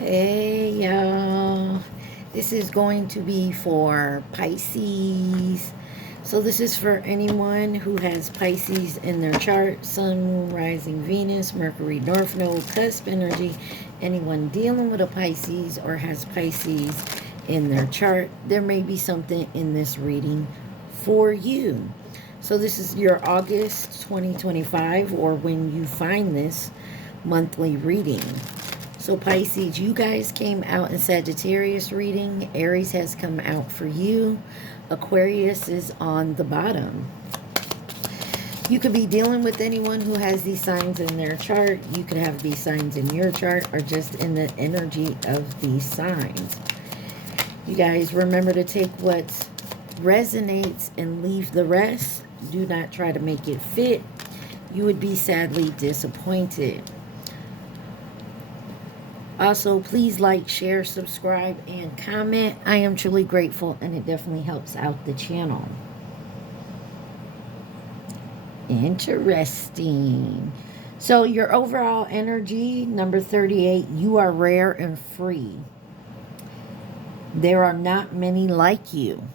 Hey y'all, this is going to be for Pisces. So this is for anyone who has Pisces in their chart: Sun, Moon, Rising, Venus, Mercury, North Node, cusp energy. Anyone dealing with a Pisces or has Pisces in their chart, there may be something in this reading for you. So this is your August 2025, or when you find this monthly reading. So Pisces, you guys came out in Sagittarius reading. Aries has come out for you. Aquarius is on the bottom. You could be dealing with anyone who has these signs in their chart. You could have these signs in your chart or just in the energy of these signs. You guys remember to take what resonates and leave the rest. Do not try to make it fit. You would be sadly disappointed. Also, please like, share, subscribe, and comment. I am truly grateful, and it definitely helps out the channel. Interesting. So your overall energy, number 38, you are rare and free. There are not many like you.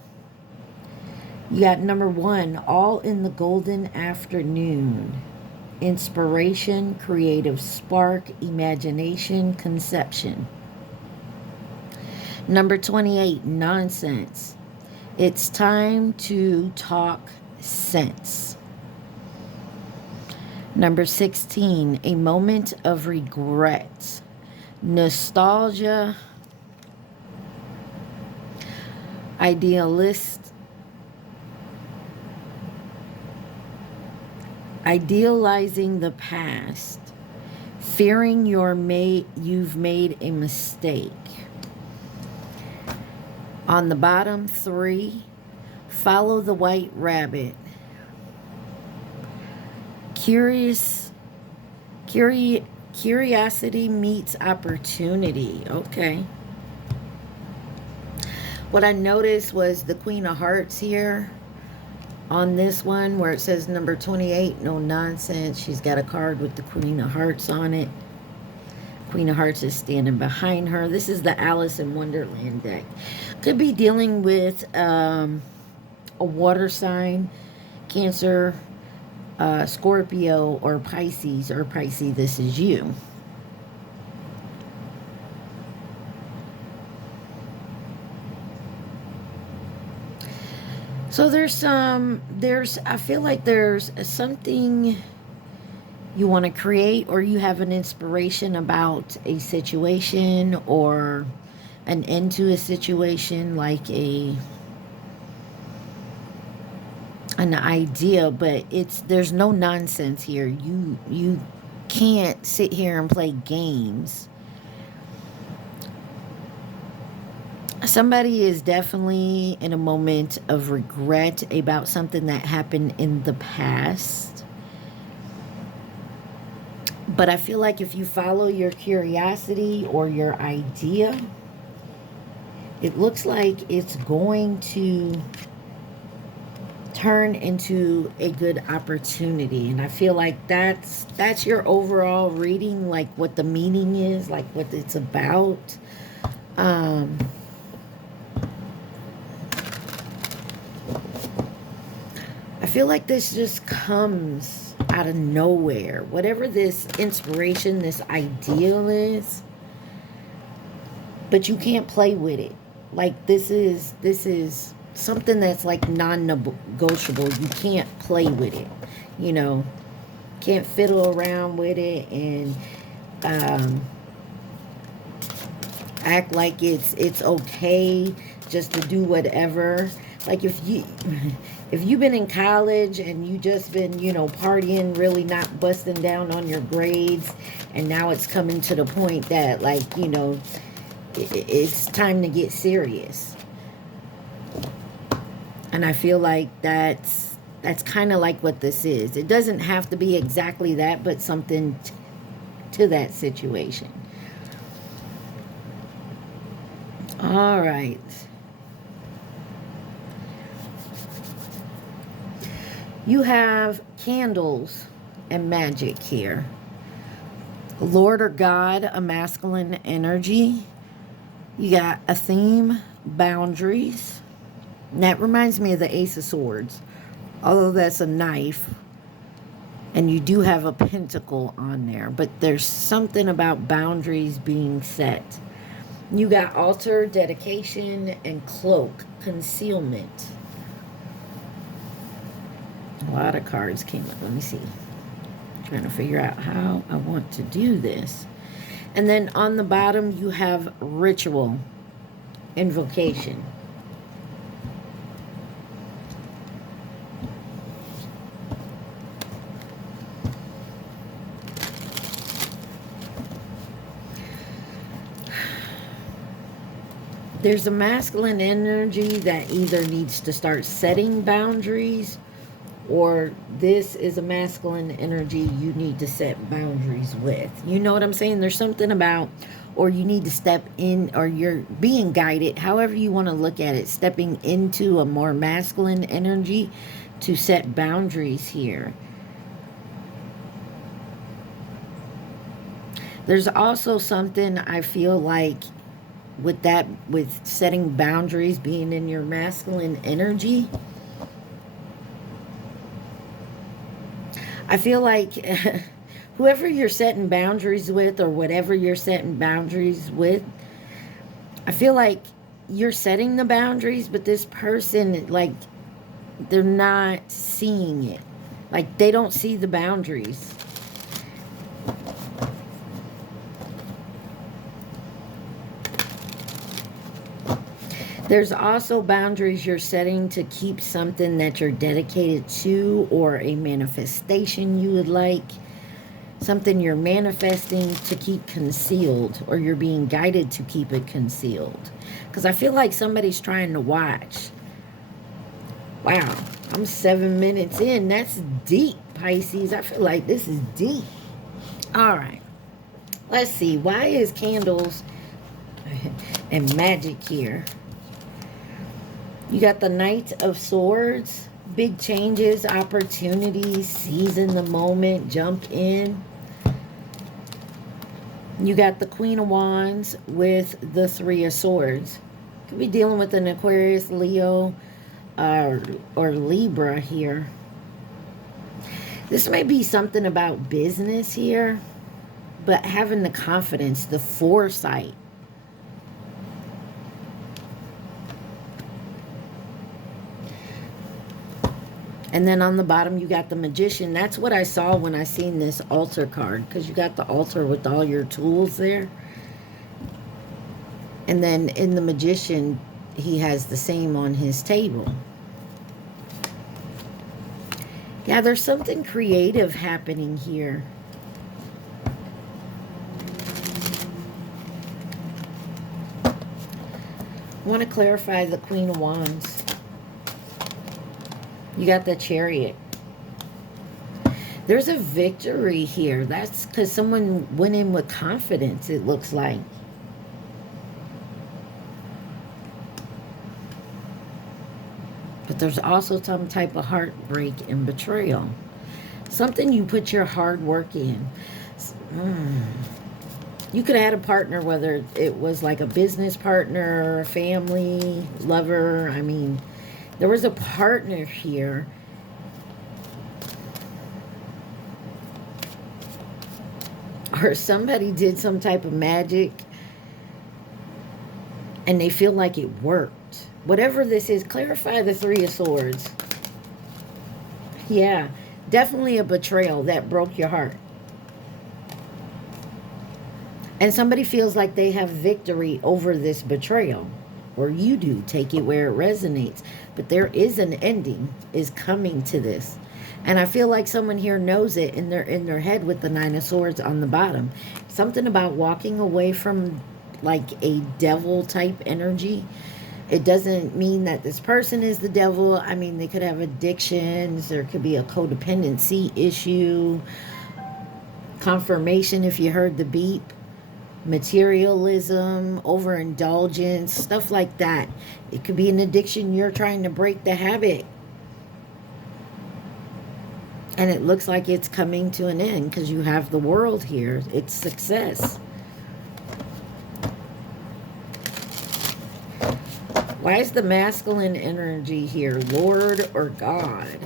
You got number 1, all in the golden afternoon. Inspiration, creative spark, imagination, conception. Number 28, nonsense. It's time to talk sense. Number 16, a moment of regret. Nostalgia, idealizing the past, fearing you've made a mistake. On the bottom, 3, follow the white rabbit. Curiosity meets opportunity. Okay. What I noticed was the Queen of Hearts here. On this one, where it says number 28, no nonsense, she's got a card with the Queen of Hearts on it. Queen of Hearts is standing behind her. This is the Alice in Wonderland deck. Could be dealing with a water sign, Cancer, Scorpio, or Pisces. Or Pisces, this is you. So I feel like there's something you want to create, or you have an inspiration about a situation or an end to a situation, like an idea, but there's no nonsense here. You can't sit here and play games. Somebody is definitely in a moment of regret about something that happened in the past. But I feel like if you follow your curiosity or your idea, it looks like it's going to turn into a good opportunity. And I feel like that's your overall reading, like what the meaning is, like what it's about. I feel like this just comes out of nowhere. Whatever this inspiration, this ideal is, but you can't play with it. Like this is something that's like non-negotiable. You can't play with it. You know, can't fiddle around with it and act like it's okay just to do whatever. Like if you've been in college and you just been, partying, really not busting down on your grades, and now it's coming to the point that, like, it's time to get serious. And I feel like that's kind of like what this is. It doesn't have to be exactly that, but something to that situation. All right. You have candles and magic here. Lord or God, a masculine energy. You got a theme, boundaries. And that reminds me of the Ace of Swords. Although that's a knife. And you do have a pentacle on there. But there's something about boundaries being set. You got altar, dedication, and cloak, concealment. A lot of cards came up. Let me see. Trying to figure out how I want to do this. And then on the bottom, you have ritual, invocation. There's a masculine energy that either needs to start setting boundaries, or this is a masculine energy you need to set boundaries with. You know what I'm saying? There's something about, or you need to step in, or you're being guided, however you want to look at it, stepping into a more masculine energy to set boundaries here. There's also something I feel like with that, with setting boundaries, being in your masculine energy. I feel like whoever you're setting boundaries with, or whatever you're setting boundaries with, I feel like you're setting the boundaries, but this person, like, they're not seeing it. Like, they don't see the boundaries. There's also boundaries you're setting to keep something that you're dedicated to, or a manifestation you would like. Something you're manifesting to keep concealed, or you're being guided to keep it concealed. Because I feel like somebody's trying to watch. Wow, I'm 7 minutes in. That's deep, Pisces. I feel like this is deep. All right. Let's see. Why is candles and magic here? You got the Knight of Swords. Big changes, opportunities, seize in the moment, jump in. You got the Queen of Wands with the Three of Swords. Could be dealing with an Aquarius, Leo, or Libra here. This may be something about business here, but having the confidence, the foresight. And then on the bottom, you got the Magician. That's what I saw when I seen this altar card, because you got the altar with all your tools there. And then in the Magician, he has the same on his table. Yeah, there's something creative happening here. I want to clarify the Queen of Wands. You got the Chariot. There's a victory here. That's because someone went in with confidence, it looks like. But there's also some type of heartbreak and betrayal. Something you put your hard work in. You could have had a partner, whether it was like a business partner, a family, lover. I mean, there was a partner here. Or somebody did some type of magic and they feel like it worked. Whatever this is, clarify the Three of Swords. Yeah, definitely a betrayal that broke your heart. And somebody feels like they have victory over this betrayal. Or you do. Take it where it resonates. But there is an ending is coming to this. And I feel like someone here knows it in their head with the Nine of Swords on the bottom. Something about walking away from like a devil type energy. It doesn't mean that this person is the devil. I mean, they could have addictions. There could be a codependency issue. Confirmation if you heard the beep. Materialism, overindulgence, stuff like that. It could be an addiction. You're trying to break the habit. And it looks like it's coming to an end because you have the world here. It's success. Why is the masculine energy here? Lord or God?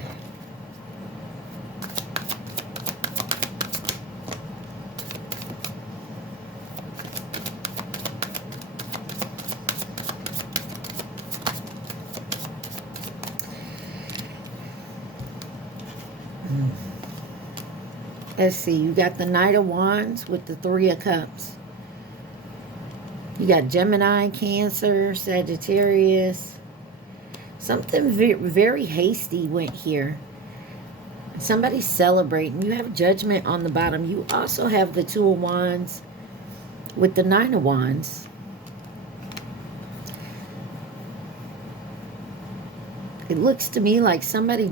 Let's see. You got the Knight of Wands with the Three of Cups. You got Gemini, Cancer, Sagittarius. Something very hasty went here. Somebody's celebrating. You have Judgment on the bottom. You also have the Two of Wands with the Nine of Wands. It looks to me like somebody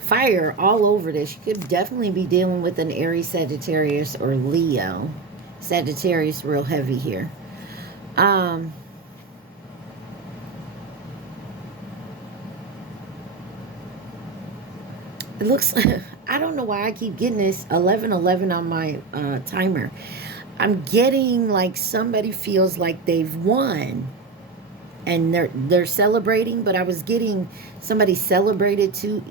fire all over this. You could definitely be dealing with an Aries, Sagittarius, or Leo. Sagittarius real heavy here. It looks like, I don't know why I keep getting this 11:11 on my timer. I'm getting like somebody feels like they've won and they're celebrating, but I was getting somebody celebrated too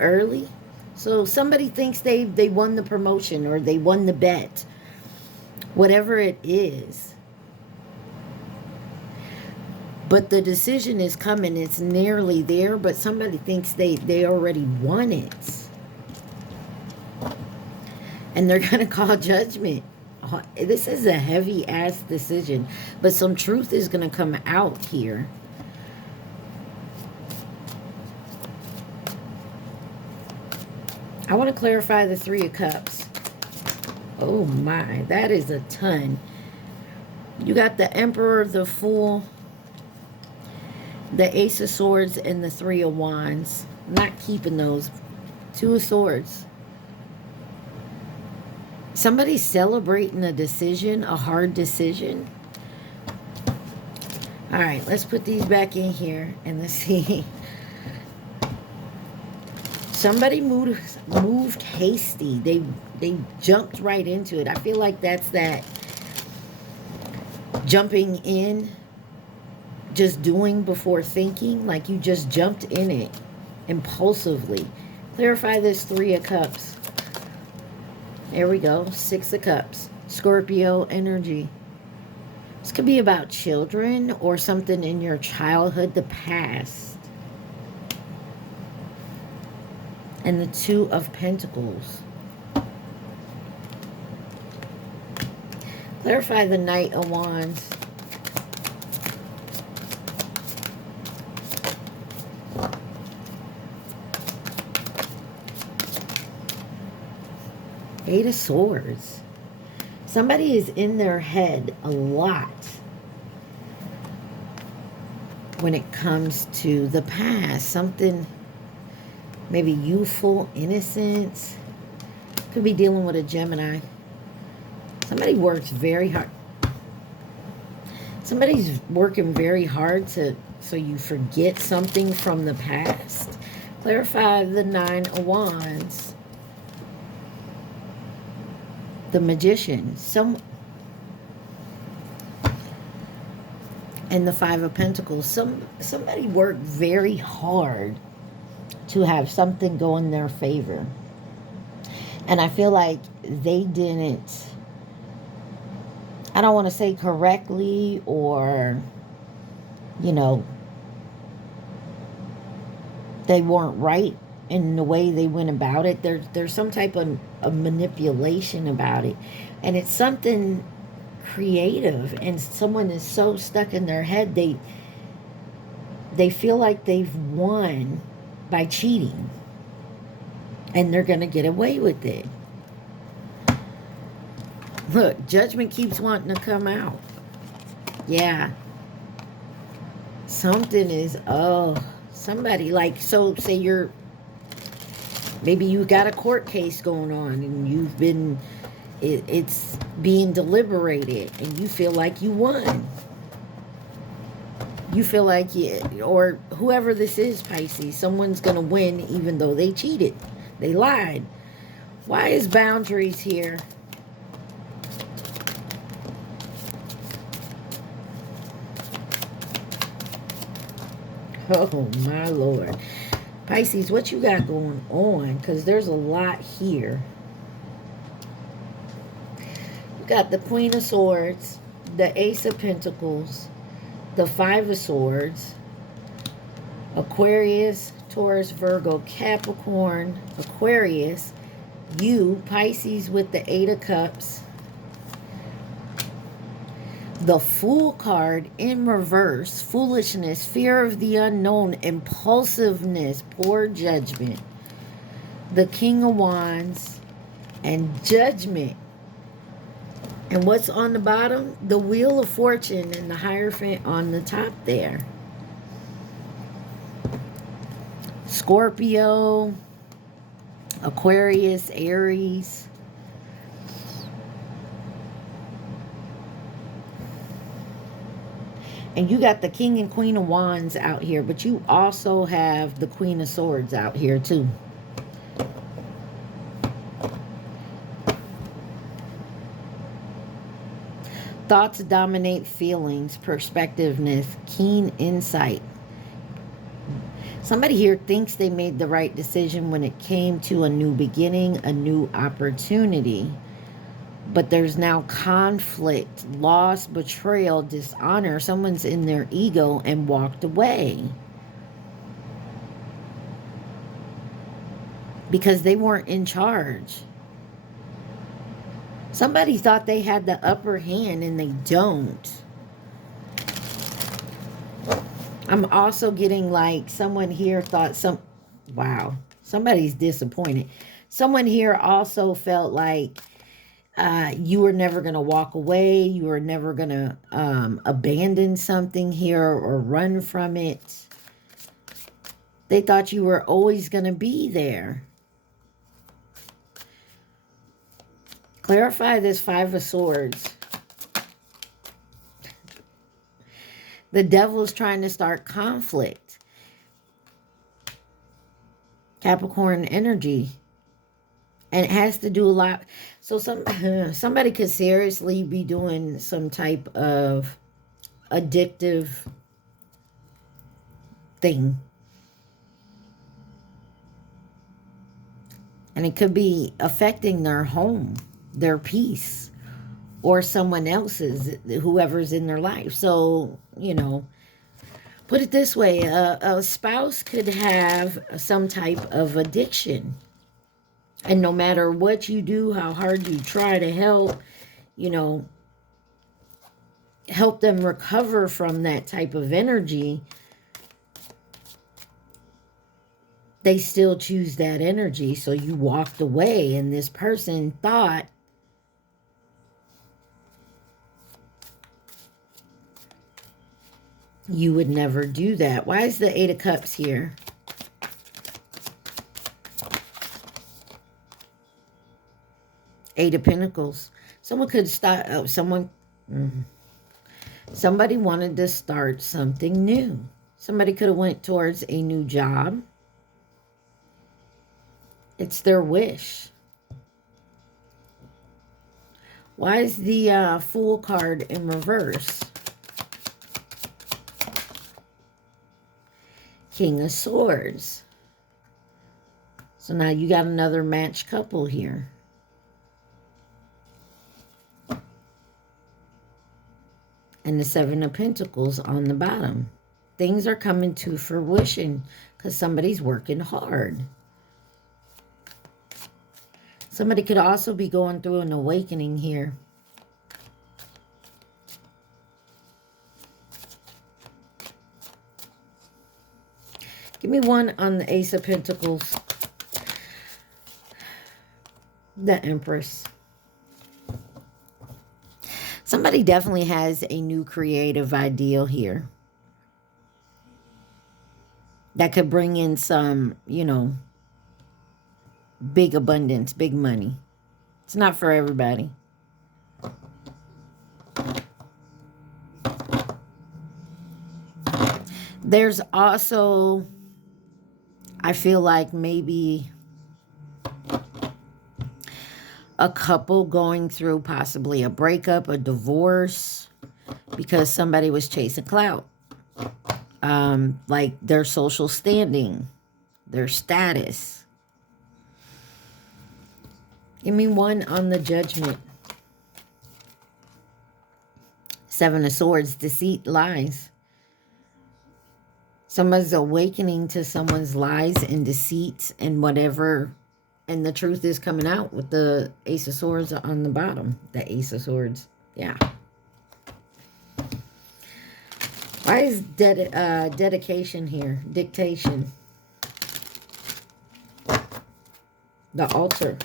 early. So somebody thinks they won the promotion or they won the bet. Whatever it is. But the decision is coming. It's nearly there, but somebody thinks they already won it. And they're going to call judgment. This is a heavy-ass decision. But some truth is going to come out here. I want to clarify the Three of Cups. Oh my, that is a ton. You got the Emperor, the Fool, the Ace of Swords, and the Three of Wands. I'm not keeping those. Two of Swords. Somebody's celebrating a decision, a hard decision. All right, let's put these back in here and let's see. Somebody moved hasty. They jumped right into it. I feel like that's that jumping in, just doing before thinking, like you just jumped in it impulsively. Clarify this Three of Cups. There we go. Six of Cups. Scorpio energy. This could be about children or something in your childhood, the past. And the Two of Pentacles. Clarify the Knight of Wands. Eight of Swords. Somebody is in their head a lot when it comes to the past. Something maybe youthful, innocence. Could be dealing with a Gemini. Somebody works very hard. Somebody's working very hard so you forget something from the past. Clarify the Nine of Wands. The Magician. And the Five of Pentacles. Somebody worked very hard to have something go in their favor. And I feel like they didn't, I don't want to say correctly or, you know, they weren't right in the way they went about it. There's some type of manipulation about it. And it's something creative. And someone is so stuck in their head, they feel like they've won by cheating. And they're going to get away with it. Look, judgment keeps wanting to come out. Yeah. Something is, somebody like, so say you're, maybe you got a court case going on and you've been, it's being deliberated and you feel like you won. You feel like, or whoever this is, Pisces, someone's going to win even though they cheated. They lied. Why is boundaries here? Oh, my Lord. Pisces, what you got going on? Because there's a lot here. You got the Queen of Swords, the Ace of Pentacles, the Five of Swords, Aquarius, Taurus, Virgo, Capricorn, Aquarius, you, Pisces with the Eight of Cups, the Fool card in reverse, foolishness, fear of the unknown, impulsiveness, poor judgment, the King of Wands, and Judgment. And what's on the bottom? The Wheel of Fortune and the Hierophant on the top there. Scorpio, Aquarius, Aries. And you got the King and Queen of Wands out here, but you also have the Queen of Swords out here too. Thoughts dominate feelings, perspectiveness, keen insight. Somebody here thinks they made the right decision when it came to a new beginning, a new opportunity. But there's now conflict, loss, betrayal, dishonor. Someone's in their ego and walked away. Because they weren't in charge. Somebody thought they had the upper hand and they don't. I'm also getting like someone here thought wow, somebody's disappointed. Someone here also felt like you were never going to walk away. You were never going to abandon something here or run from it. They thought you were always going to be there. Clarify this Five of Swords. The devil's trying to start conflict. Capricorn energy. And it has to do a lot. So somebody could seriously be doing some type of addictive thing. And it could be affecting their home, their peace, or someone else's, whoever's in their life. So, you know, put it this way, a spouse could have some type of addiction. And no matter what you do, how hard you try to help, you know, help them recover from that type of energy, they still choose that energy. So you walked away and this person thought you would never do that. Why is the Eight of Cups here? Eight of Pentacles. Someone could start, somebody wanted to start something new. Somebody could have went towards a new job. It's their wish. Why is the Fool card in reverse? King of Swords. So now you got another matched couple here. And the Seven of Pentacles on the bottom. Things are coming to fruition because somebody's working hard. Somebody could also be going through an awakening here. Give me one on the Ace of Pentacles. The Empress. Somebody definitely has a new creative ideal here. That could bring in some, you know, big abundance, big money. It's not for everybody. There's also, I feel like maybe a couple going through possibly a breakup, a divorce, because somebody was chasing clout. Like their social standing, their status. Give me one on the Judgment. Seven of Swords, deceit, lies. Someone's awakening to someone's lies and deceits and whatever. And the truth is coming out with the Ace of Swords on the bottom. The Ace of Swords. Yeah. Why is dedication here? Dictation. The altar.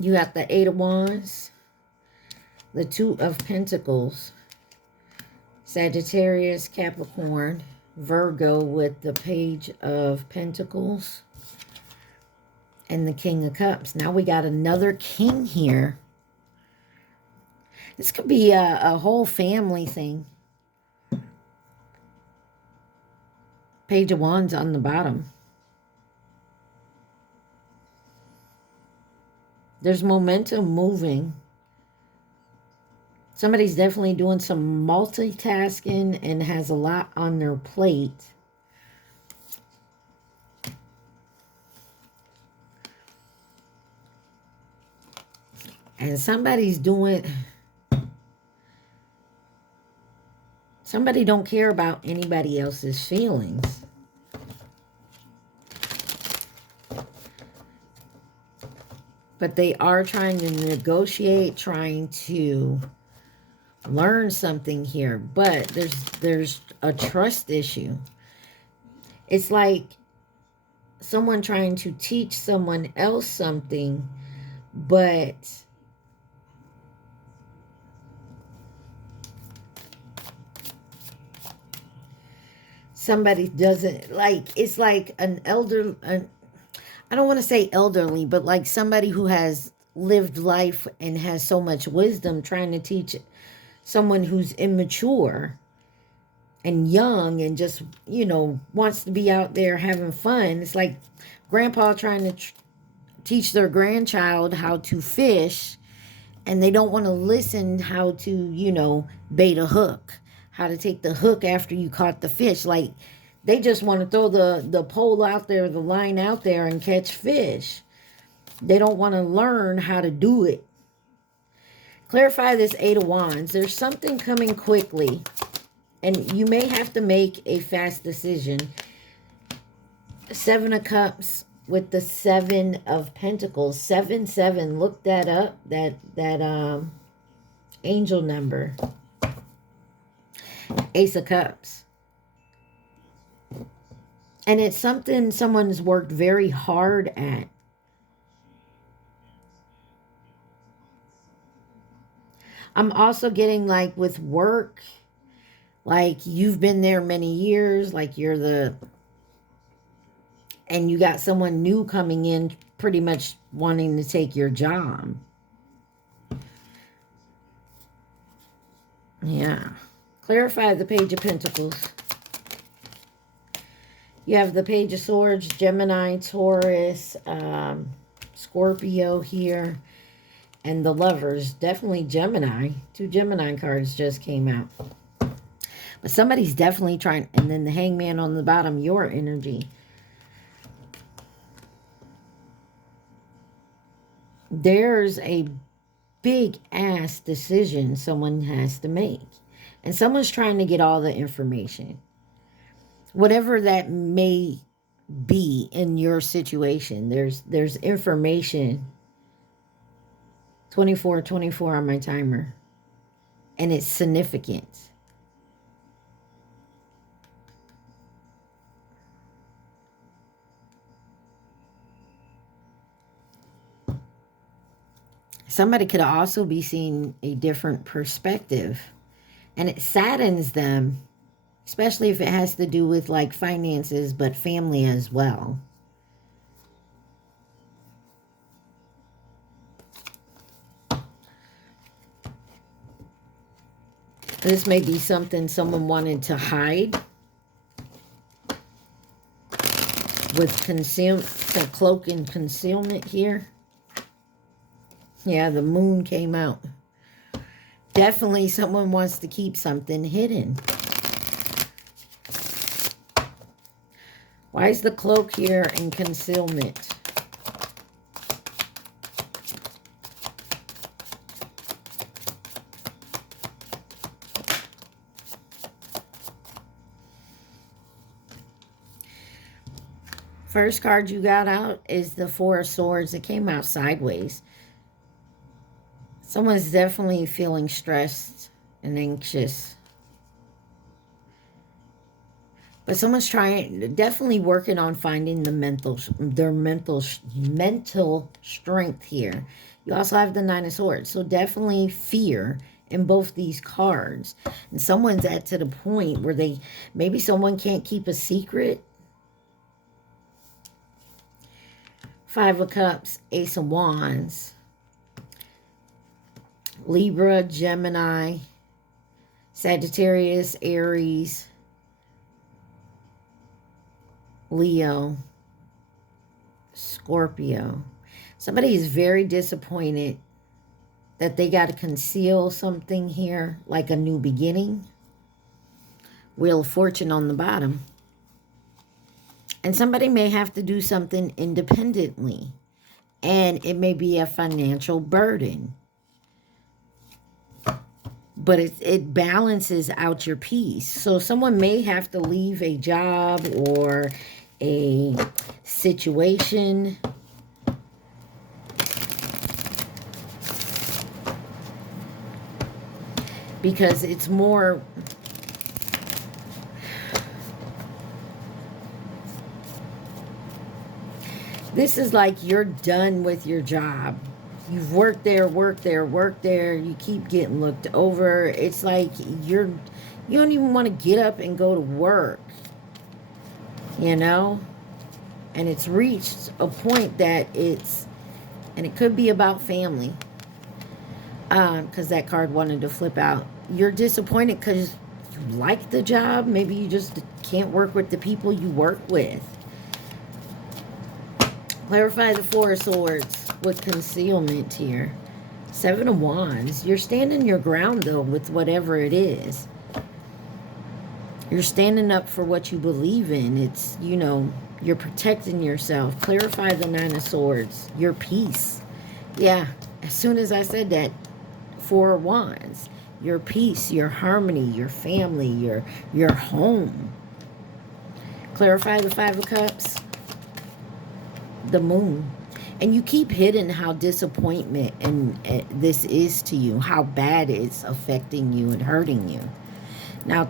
You got the Eight of Wands, the Two of Pentacles, Sagittarius, Capricorn, Virgo with the Page of Pentacles, and the King of Cups. Now we got another king here. This could be a whole family thing. Page of Wands on the bottom. There's momentum moving. Somebody's definitely doing some multitasking and has a lot on their plate. And somebody don't care about anybody else's feelings. But they are trying to negotiate, trying to learn something here. But there's a trust issue. It's like someone trying to teach someone else something, but somebody doesn't, like, it's like an elder, I don't want to say elderly, but like somebody who has lived life and has so much wisdom trying to teach someone who's immature and young and just, you know, wants to be out there having fun. It's like grandpa trying to teach their grandchild how to fish, and they don't want to listen how to, you know, bait a hook, how to take the hook after you caught the fish. Like, they just want to throw the pole out there, the line out there, and catch fish. They don't want to learn how to do it. Clarify this Eight of Wands. There's something coming quickly, and you may have to make a fast decision. Seven of Cups with the Seven of Pentacles. 7-7. Look that up. That angel number. Ace of Cups. And it's something someone's worked very hard at. I'm also getting, like, with work, like you've been there many years, like and you got someone new coming in pretty much wanting to take your job. Yeah. Clarify the Page of Pentacles. You have the Page of Swords, Gemini, Taurus, Scorpio here, and the Lovers. Definitely Gemini. 2 Gemini cards just came out. But somebody's definitely trying, and then the Hangman on the bottom, your energy. There's a big ass decision someone has to make. And someone's trying to get all the information. Whatever that may be in your situation, there's information. 24 on my timer. And it's significant. Somebody could also be seeing a different perspective. And it saddens them, especially if it has to do with, like, finances, but family as well. This may be something someone wanted to hide with cloak and concealment here. Yeah, the moon came out. Definitely someone wants to keep something hidden. Why is the cloak here in concealment? First card you got out is the Four of Swords. It came out sideways. Someone's definitely feeling stressed and anxious. But someone's definitely working on finding their mental strength here. You also have the Nine of Swords. So definitely fear in both these cards. And someone's to the point where maybe someone can't keep a secret. Five of Cups, Ace of Wands. Libra, Gemini, Sagittarius, Aries, Leo, Scorpio. Somebody is very disappointed that they got to conceal something here, like a new beginning. Wheel of Fortune on the bottom. And somebody may have to do something independently. And it may be a financial burden. But it balances out your peace. So someone may have to leave a job or a situation. Because it's more... This is like you're done with your job. You've worked there, worked there, worked there. You keep getting looked over. It's like you don't even want to get up and go to work. You know? And it's reached a point that and it could be about family. Because that card wanted to flip out. You're disappointed because you like the job. Maybe you just can't work with the people you work with. Clarify the Four of Swords with concealment here. Seven of Wands. You're standing your ground, though, with whatever it is. You're standing up for what you believe in. It's, you know, you're protecting yourself. Clarify the Nine of Swords. Your peace. Yeah, as soon as I said that, Four of Wands. Your peace, your harmony, your family, your home. Clarify the Five of Cups. The moon. And you keep hidden how disappointment and this is to you, how bad it's affecting you and hurting you. Now,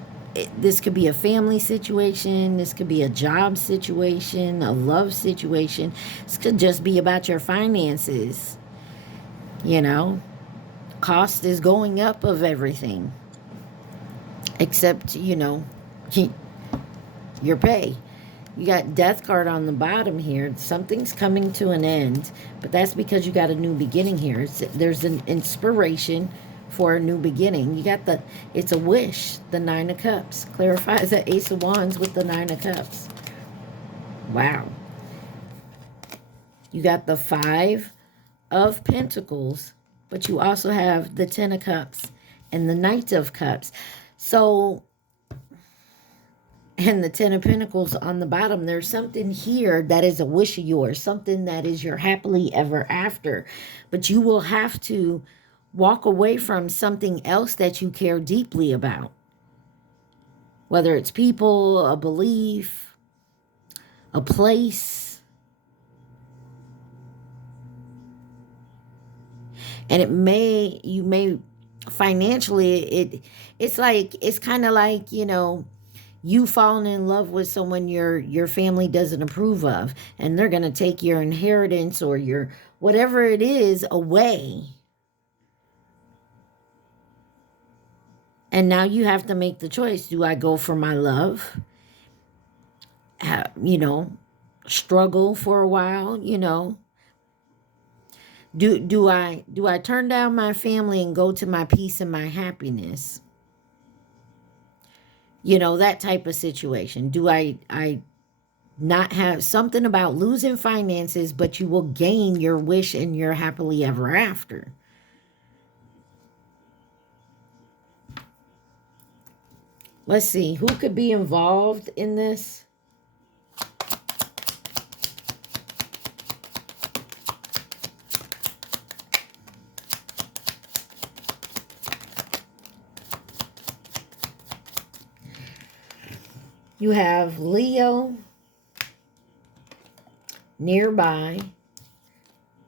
this could be a family situation, this could be a job situation, a love situation. This could just be about your finances. You know, cost is going up of everything, except, you know, your pay. You got Death card on the bottom here. Something's coming to an end, but that's because you got a new beginning here. There's an inspiration for a new beginning. You got it's a wish, the Nine of Cups. Clarifies the Ace of Wands with the Nine of Cups. Wow. You got the Five of Pentacles, but you also have the Ten of Cups and the Knight of Cups. So... and the Ten of Pentacles on the bottom, there's something here that is a wish of yours, something that is your happily ever after. But you will have to walk away from something else that you care deeply about. Whether it's people, a belief, a place. And you may financially, it's kind of like, you know, you falling in love with someone your family doesn't approve of, and they're going to take your inheritance or your whatever it is away. And now you have to make the choice. Do I go for my love? You know, struggle for a while, you know. Do I turn down my family and go to my peace and my happiness? You know, that type of situation. Do I not have something about losing finances, but you will gain your wish and your happily ever after? Let's see, who could be involved in this? You have Leo, nearby,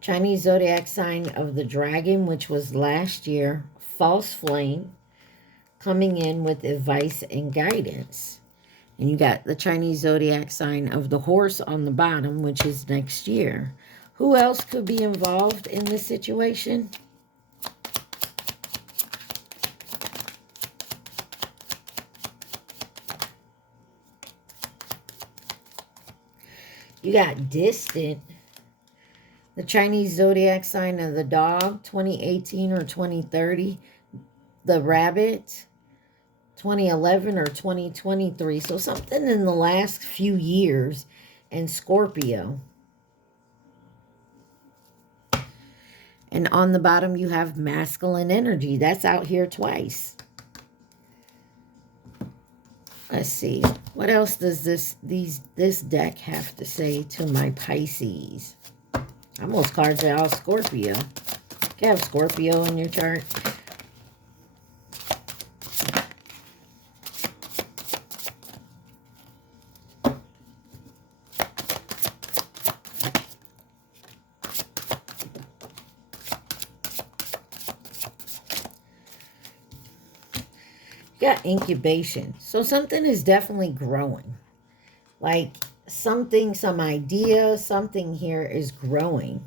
Chinese zodiac sign of the dragon, which was last year, false flame, coming in with advice and guidance. And you got the Chinese zodiac sign of the horse on the bottom, which is next year. Who else could be involved in this situation? You got distant, the Chinese zodiac sign of the dog, 2018 or 2030. The rabbit, 2011 or 2023. So something in the last few years. And Scorpio. And on the bottom you have masculine energy. That's out here twice. Let's see. What else does this deck have to say to my Pisces? I almost carved out Scorpio. You have Scorpio in your chart. Got incubation. So something is definitely growing. Like something, some idea, something here is growing.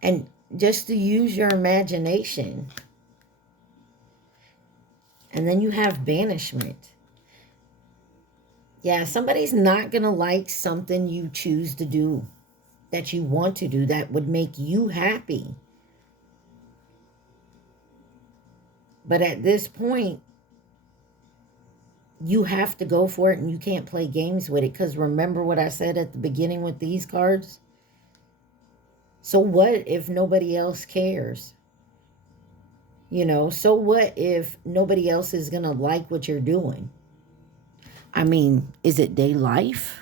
And just to use your imagination. And then you have banishment. Yeah, somebody's not going to like something you choose to do, that you want to do, that would make you happy. But at this point, you have to go for it and you can't play games with it. Because remember what I said at the beginning with these cards? So what if nobody else cares? You know, so what if nobody else is going to like what you're doing? I mean, is it day life?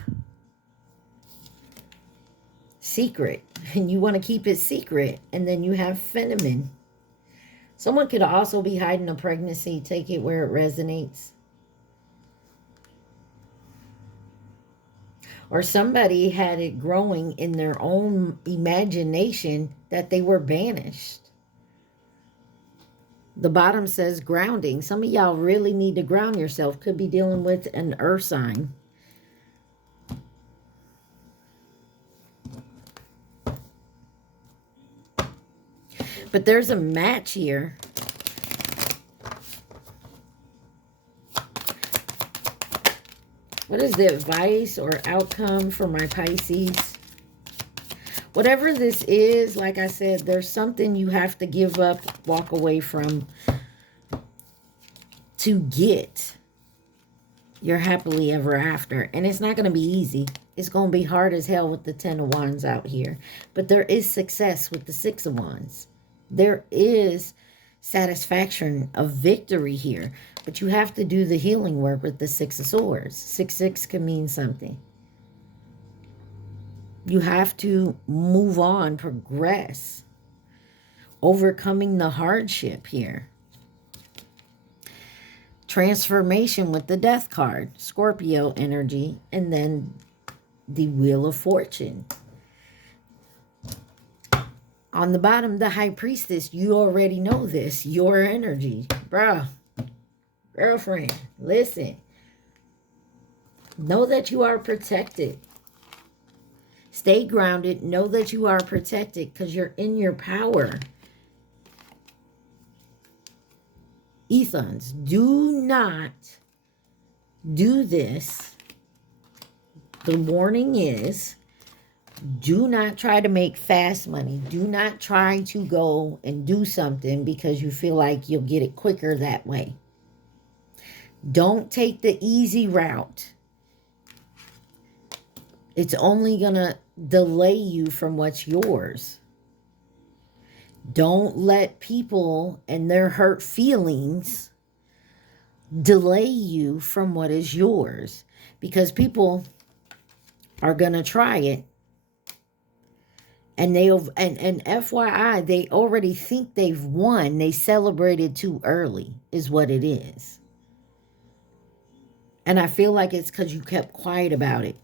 Secret. And you want to keep it secret. And then you have phenomenon. Someone could also be hiding a pregnancy. Take it where it resonates. Or somebody had it growing in their own imagination that they were banished. The bottom says grounding. Some of y'all really need to ground yourself. Could be dealing with an earth sign. But there's a match here. What is the advice or outcome for my Pisces? Whatever this is, like I said, there's something you have to give up, walk away from to get your happily ever after. And it's not going to be easy. It's going to be hard as hell with the 10 of Wands out here. But there is success with the 6 of Wands. There is satisfaction of victory here. But you have to do the healing work with the 6 of Swords. 6-6 can mean something. You have to move on, progress. Overcoming the hardship here. Transformation with the Death card. Scorpio energy. And then the Wheel of Fortune. On the bottom, the High Priestess. You already know this. Your energy. Bruh. Girlfriend. Listen. Know that you are protected. Stay grounded. Know that you are protected because you're in your power. Ethons, do not do this. The warning is, do not try to make fast money. Do not try to go and do something because you feel like you'll get it quicker that way. Don't take the easy route. It's only going to delay you from what's yours. Don't let people and their hurt feelings delay you from what is yours. Because people are going to try it. And and FYI, they already think they've won. They celebrated too early is what it is. And I feel like it's because you kept quiet about it.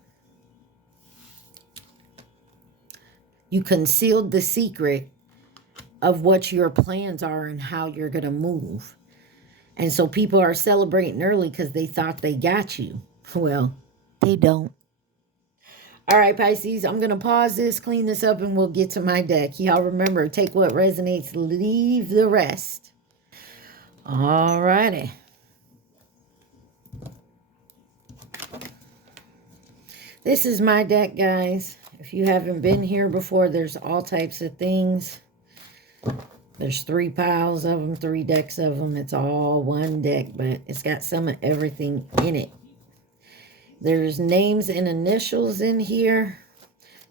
You concealed the secret of what your plans are and how you're going to move. And so people are celebrating early because they thought they got you. Well, they don't. All right, Pisces, I'm going to pause this, clean this up, and we'll get to my deck. Y'all remember, take what resonates, leave the rest. All righty. This is my deck, guys. If you haven't been here before, there's all types of things. There's 3 piles of them, 3 decks of them. It's all one deck, but it's got some of everything in it. There's names and initials in here.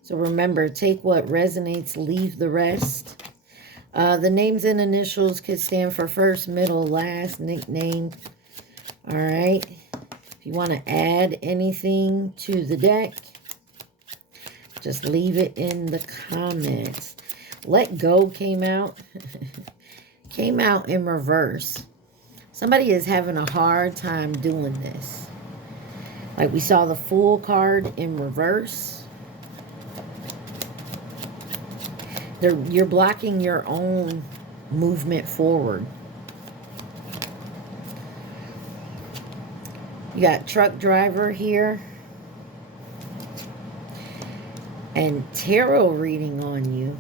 So remember, take what resonates, leave the rest. The names and initials could stand for first, middle, last, nickname. All right. If you want to add anything to the deck, just leave it in the comments. Let Go came out. Came out in reverse. Somebody is having a hard time doing this. Like we saw the Fool card in reverse. You're blocking your own movement forward. You got Truck Driver here. And tarot reading on you.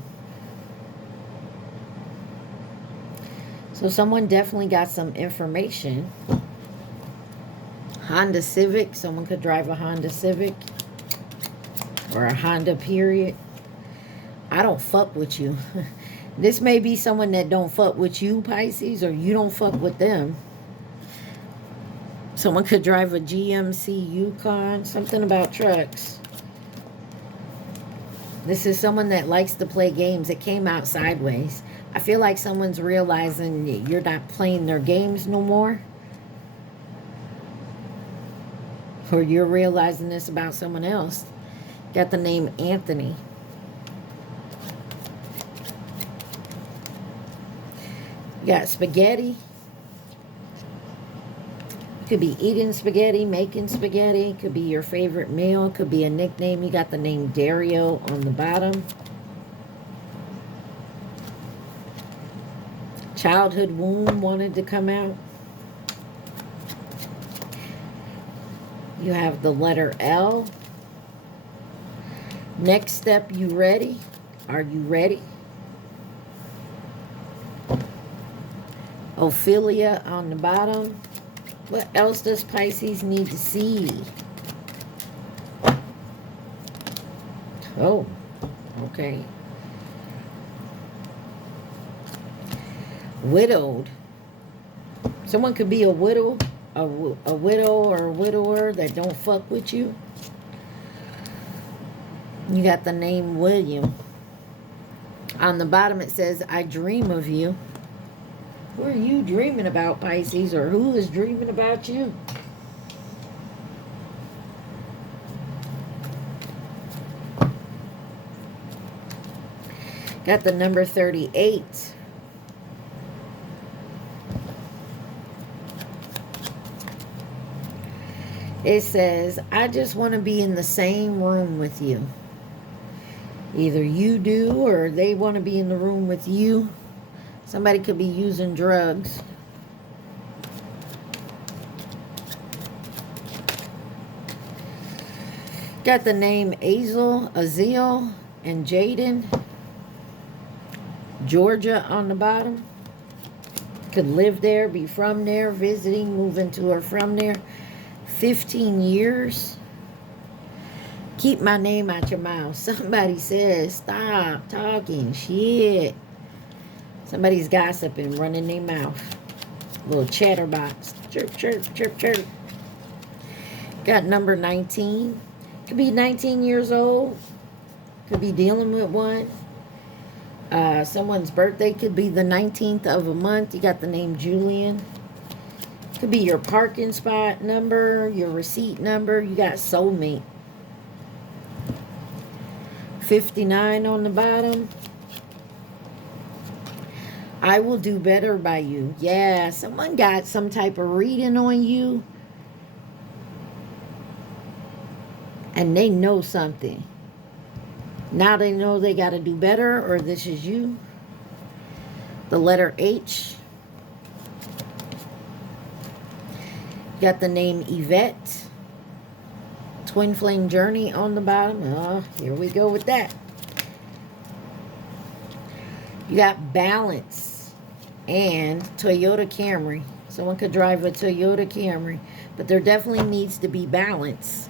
So someone definitely got some information. Honda Civic. Someone could drive a Honda Civic. Or a Honda period. I don't fuck with you. This may be someone that don't fuck with you, Pisces, or you don't fuck with them. Someone could drive a GMC Yukon. Something about trucks. This is someone that likes to play games. It came out sideways. I feel like someone's realizing you're not playing their games no more. Or you're realizing this about someone else. Got the name Anthony. You got spaghetti. Could be eating spaghetti, making spaghetti. Could be your favorite meal. Could be a nickname. You got the name Dario on the bottom. Childhood wound wanted to come out. You have the letter L. Next step, you ready? Are you ready? Ophelia on the bottom. What else does Pisces need to see? Oh, okay. Widowed. Someone could be a widow, a widow or a widower that don't fuck with you. You got the name William. On the bottom it says, I dream of you. Who are you dreaming about, Pisces? Or who is dreaming about you? Got the number 38. It says, I just want to be in the same room with you. Either you do or they want to be in the room with you. Somebody could be using drugs. Got the name Azil, and Jaden. Georgia on the bottom. Could live there, be from there, visiting, moving to or from there. 15 years. Keep my name out your mouth. Somebody says, stop talking shit. Somebody's gossiping, running their mouth. Little chatterbox. Chirp, chirp, chirp, chirp. Got number 19. Could be 19 years old. Could be dealing with one. Someone's birthday could be the 19th of a month. You got the name Julian. Could be your parking spot number, your receipt number. You got soulmate. 59 on the bottom. I will do better by you. Yeah, someone got some type of reading on you. And they know something. Now they know they got to do better, or this is you. The letter H. Got the name Yvette. Twin flame journey on the bottom. Oh, here we go with that. You got balance and Toyota Camry. Someone could drive a Toyota Camry, but there definitely needs to be balance.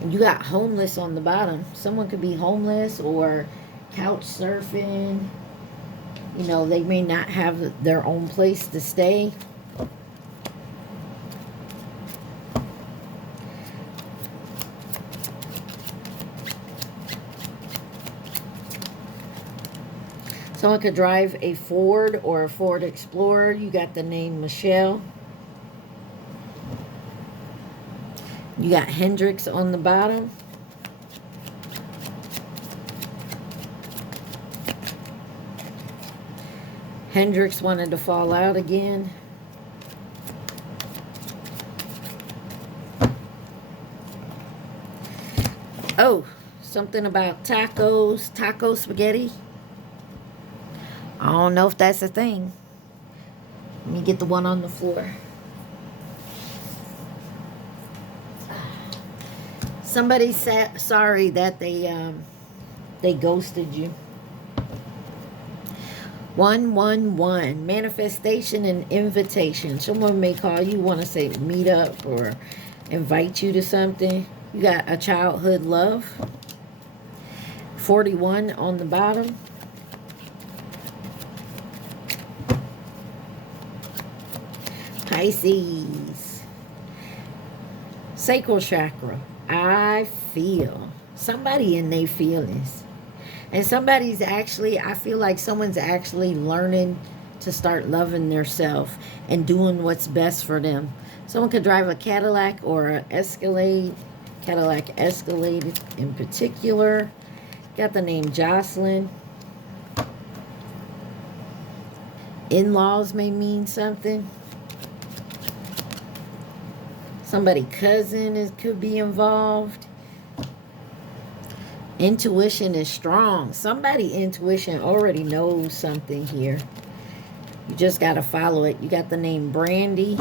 And you got homeless on the bottom. Someone could be homeless or couch surfing. You know, they may not have their own place to stay. Someone could drive a Ford or a Ford Explorer. You got the name Michelle. You got Hendrix on the bottom. Hendrix wanted to fall out again. Oh, something about tacos, taco spaghetti. I don't know if that's a thing. Let me get the one on the floor. Somebody said sorry that they ghosted you. 111, manifestation and invitation. Someone may call you, want to say meet up or invite you to something. You got a childhood love. 41 on the bottom. Pisces. Sacral chakra. I feel. Somebody in their feelings. And somebody's actually, I feel like someone's actually learning to start loving themselves and doing what's best for them. Someone could drive a Cadillac or an Escalade. Cadillac Escalade in particular. Got the name Jocelyn. In-laws may mean something. Somebody cousin could be involved. Intuition is strong. Somebody intuition already knows something here. You just got to follow it. You got the name Brandy.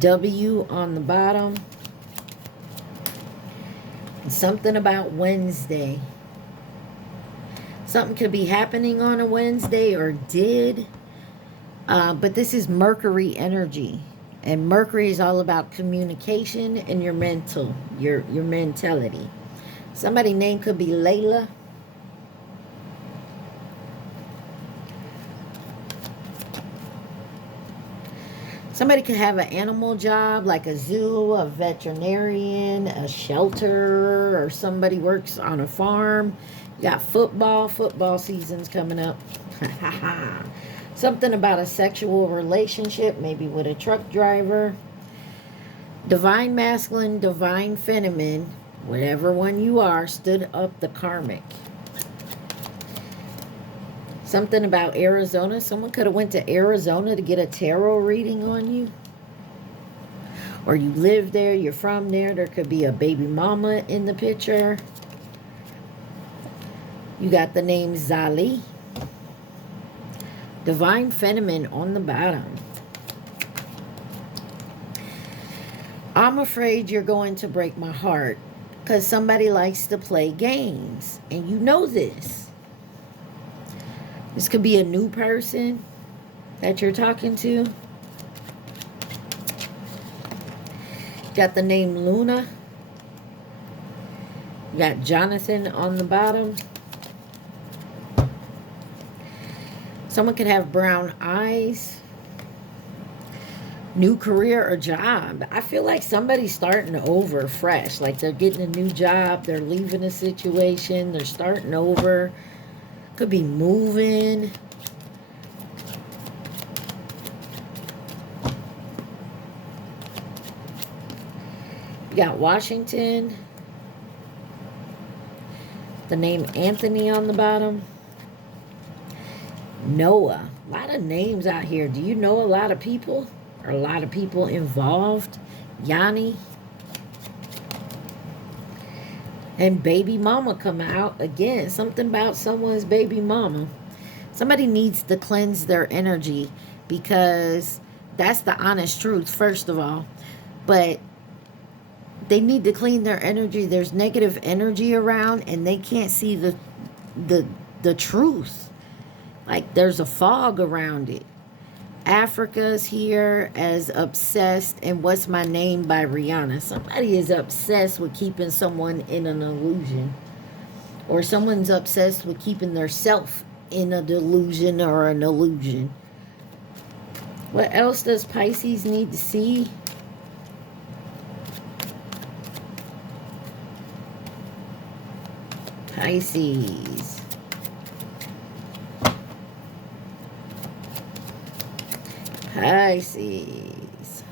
W on the bottom. And something about Wednesday. Something could be happening on a Wednesday or did. But this is Mercury energy. And Mercury is all about communication and your mental, your mentality. Somebody's name could be Layla. Somebody could have an animal job like a zoo, a veterinarian, a shelter, or somebody works on a farm. You got football. Football season's coming up. Something about a sexual relationship, maybe with a truck driver. Divine masculine, divine feminine, whatever one you are, stood up the karmic. Something about Arizona. Someone could have went to Arizona to get a tarot reading on you. Or you live there, you're from there. There could be a baby mama in the picture. You got the name Zali. Divine feminine on the bottom. I'm afraid you're going to break my heart because somebody likes to play games. And you know this. This could be a new person that you're talking to. Got the name Luna. You got Jonathan on the bottom. Someone could have brown eyes. New career or job. I feel like somebody's starting over fresh. Like they're getting a new job. They're leaving a situation. They're starting over. Could be moving. You got Washington. The name Anthony on the bottom. Noah. A lot of names out here. Do you know a lot of people? Or a lot of people involved? Yanni. And baby mama come out again. Something about someone's baby mama. Somebody needs to cleanse their energy, because that's the honest truth, first of all. But they need to clean their energy. There's negative energy around, and they can't see the truth. Like there's a fog around it. Africa's here as Obsessed and What's My Name by Rihanna. Somebody is obsessed with keeping someone in an illusion. Or someone's obsessed with keeping their self in a delusion or an illusion. What else does Pisces need to see? Pisces. Pisces.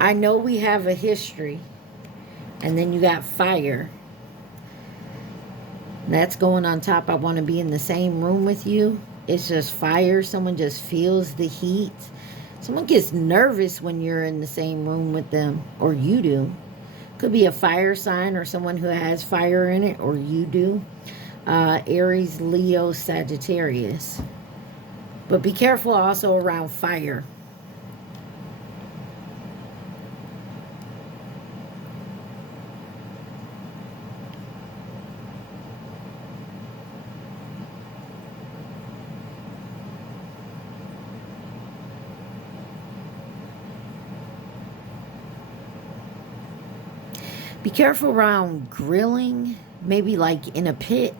I know we have a history. And then you got fire. That's going on top. I want to be in the same room with you. It's just fire. Someone just feels the heat. Someone gets nervous when you're in the same room with them. Or you do. Could be a fire sign or someone who has fire in it. Or you do. Aries, Leo, Sagittarius. But be careful also around fire. Be careful around grilling. Maybe like in a pit.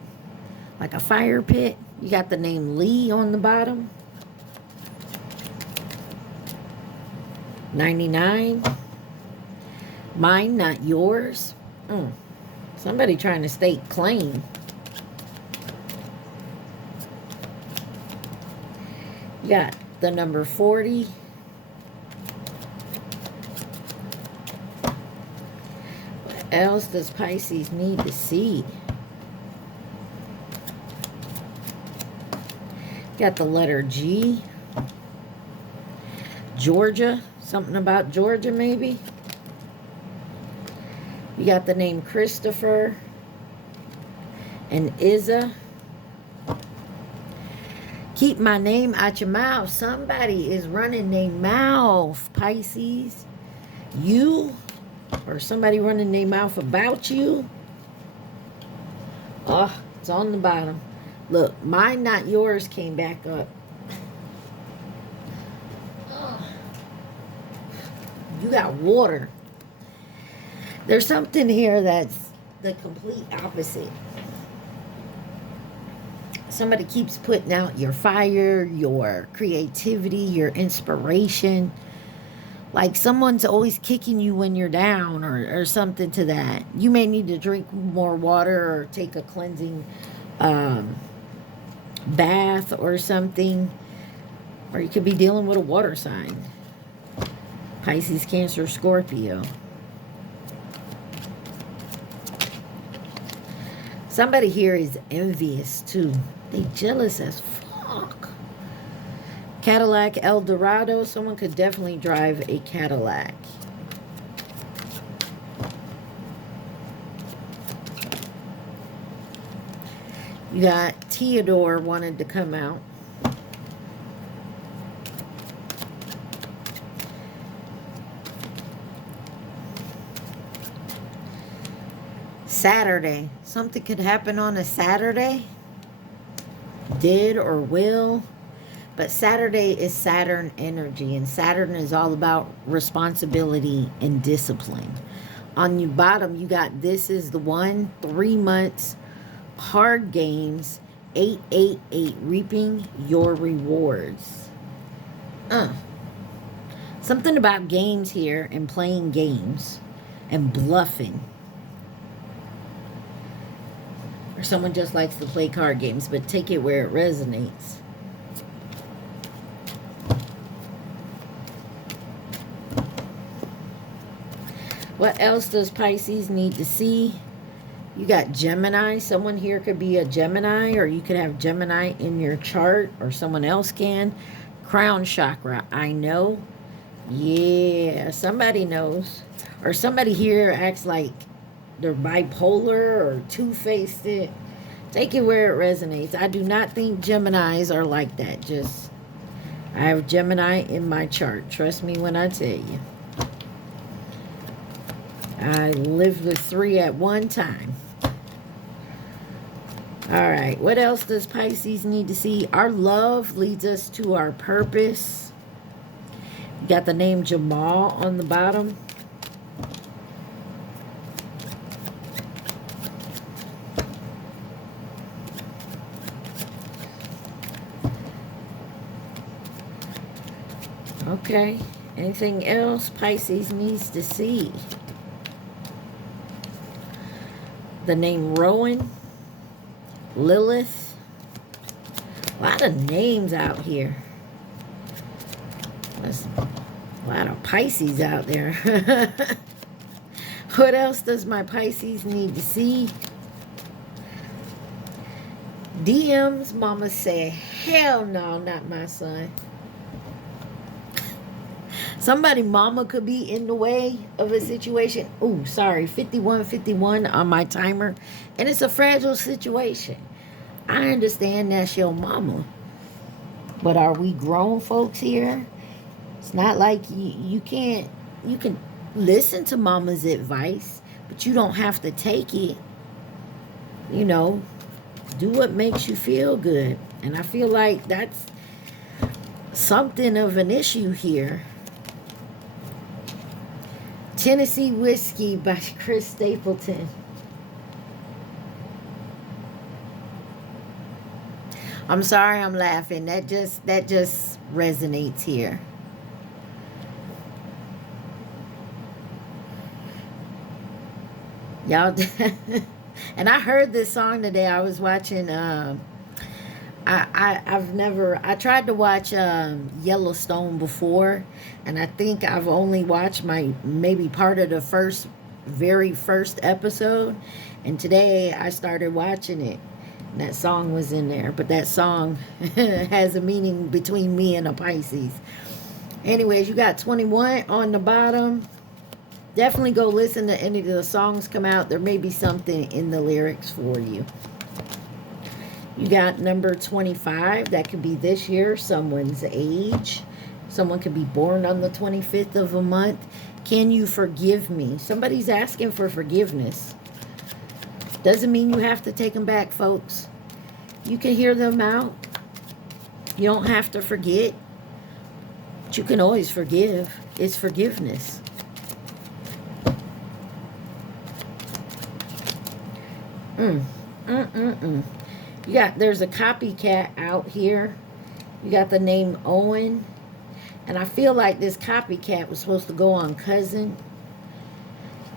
Like a fire pit. You got the name Lee on the bottom. 99. Mine, not yours. Somebody trying to stake claim. You got the number 40. What else does Pisces need to see? Got the letter G. Georgia. Something about Georgia, maybe. You got the name Christopher. And Isa. Keep my name out your mouth. Somebody is running their mouth, Pisces. You. Or somebody running their mouth about you. Oh, it's on the bottom. Look, mine, not yours came back up. You got water. There's something here that's the complete opposite. Somebody keeps putting out your fire, your creativity, your inspiration. Like someone's always kicking you when you're down or something to that. You may need to drink more water or take a cleansing bath or something, or you could be dealing with a water sign. Pisces, Cancer, Scorpio. Somebody here is envious too. They jealous as fuck. Cadillac, Eldorado. Someone could definitely drive a Cadillac. You got Theodore wanted to come out. Saturday. Something could happen on a Saturday. Did or will. But Saturday is Saturn energy. And Saturn is all about responsibility and discipline. On your bottom, you got this is the one. 3 months. Hard games, 888, reaping your rewards. Something about games here and playing games and bluffing. Or someone just likes to play card games, but take it where it resonates. What else does Pisces need to see? You got Gemini. Someone here could be a Gemini, or you could have Gemini in your chart, or someone else can. Crown chakra. I know. Yeah, somebody knows. Or somebody here acts like they're bipolar or two-faced. Take it where it resonates. I do not think Geminis are like that. Just, I have Gemini in my chart. Trust me when I tell you. I lived with 3 at one time. All right. What else does Pisces need to see? Our love leads us to our purpose. You got the name Jamal on the bottom. Okay. Anything else Pisces needs to see? The name Rowan, Lilith. A lot of names out here. There's a lot of Pisces out there. What else does my Pisces need to see? DMs, mama said, hell no, not my son. Somebody mama could be in the way of a situation. Oh, sorry, 5151 on my timer. And it's a fragile situation. I understand that's your mama. But are we grown folks here? It's not like you can listen to mama's advice, but you don't have to take it. You know, do what makes you feel good. And I feel like that's something of an issue here. Tennessee Whiskey by Chris Stapleton. I'm sorry I'm laughing. That just resonates here. Y'all and I heard this song today. I was watching I tried to watch Yellowstone before, and I think I've only watched maybe part of the very first episode, and today I started watching it, and that song was in there. But that song has a meaning between me and a Pisces. Anyways, you got 21 on the bottom. Definitely go listen to any of the songs come out. There may be something in the lyrics for you. You got number 25. That could be this year, someone's age. Someone could be born on the 25th of a month. Can you forgive me? Somebody's asking for forgiveness. Doesn't mean you have to take them back, folks. You can hear them out. You don't have to forget. But you can always forgive. It's forgiveness. There's a copycat out here. You got the name Owen. And I feel like this copycat was supposed to go on cousin.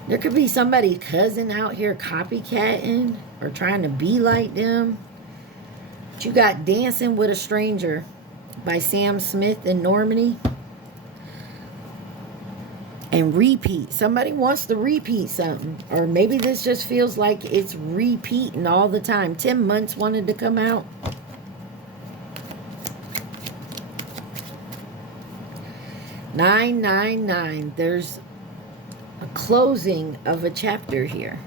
There could be somebody's cousin out here copycatting or trying to be like them. But you got Dancing with a Stranger by Sam Smith and Normandy. And repeat. Somebody wants to repeat something. Or maybe this just feels like it's repeating all the time. 10 months wanted to come out. $999. There's a closing of a chapter here.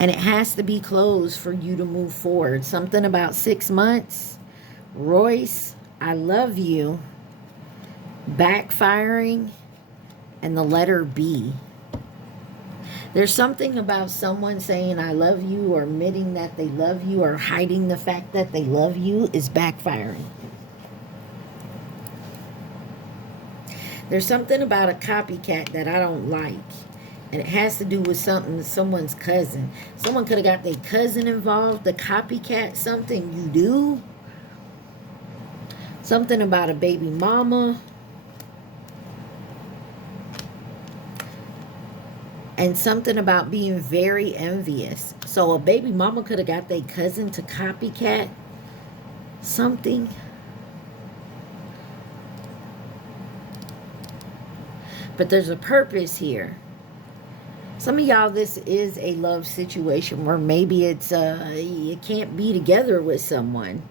And it has to be closed for you to move forward. Something about 6 months. Royce, I love you. Backfiring, and the letter B. There's something about someone saying I love you, or admitting that they love you, or hiding the fact that they love you is backfiring. There's something about a copycat that I don't like. And it has to do with something, someone's cousin. Someone could have got their cousin involved, the copycat, something you do. Something about a baby mama. And something about being very envious. So a baby mama could have got their cousin to copycat something. But there's a purpose here. Some of y'all, this is a love situation where maybe it's you can't be together with someone.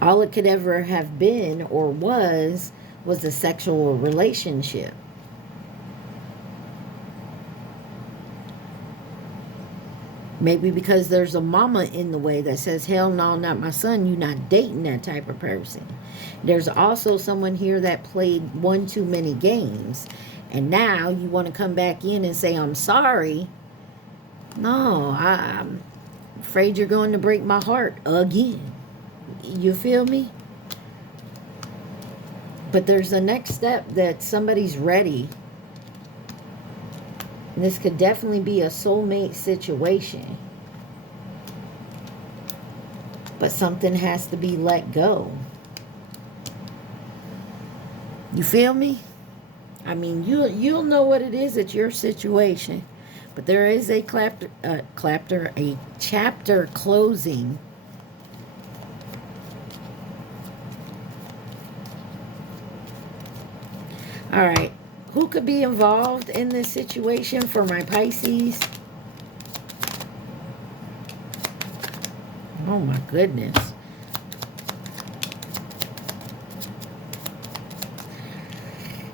All it could ever have been or was a sexual relationship. Maybe because there's a mama in the way that says, hell no, not my son. You're not dating that type of person. There's also someone here that played one too many games. And now you want to come back in and say, I'm sorry. No, I'm afraid you're going to break my heart again. You feel me? But there's a next step that somebody's ready. And this could definitely be a soulmate situation. But something has to be let go. You feel me? I mean, you'll know what it is. It's your situation. But there is a chapter closing. All right. Who could be involved in this situation for my Pisces? Oh my goodness.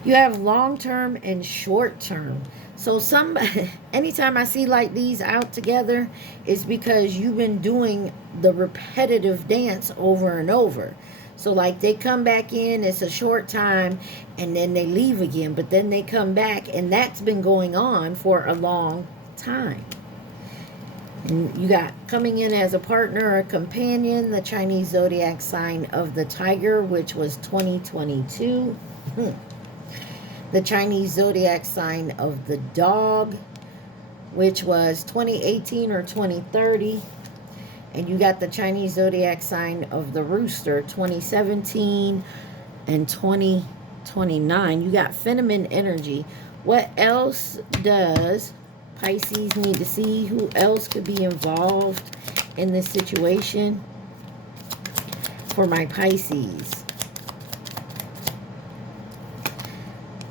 You have long-term and short-term. So anytime I see like these out together, it's because you've been doing the repetitive dance over and over. So like they come back in, it's a short time, and then they leave again. But then they come back, and that's been going on for a long time. And you got coming in as a partner or a companion, the Chinese zodiac sign of the tiger, which was 2022. The Chinese zodiac sign of the dog, which was 2018 or 2030. And you got the Chinese zodiac sign of the rooster, 2017 and 2029. You got feminine energy. What else does Pisces need to see? Who else could be involved in this situation for my Pisces?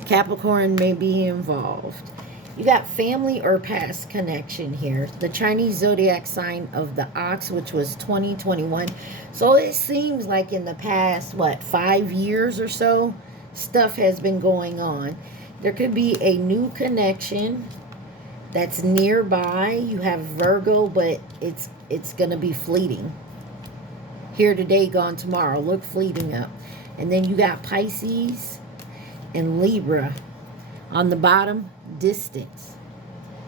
Capricorn may be involved. You got family or past connection here. The Chinese zodiac sign of the ox, which was 2021. So it seems like in the past, 5 years or so, stuff has been going on. There could be a new connection that's nearby. You have Virgo, but it's going to be fleeting. Here today, gone tomorrow. Look fleeting up. And then you got Pisces and Libra. On the bottom, distance.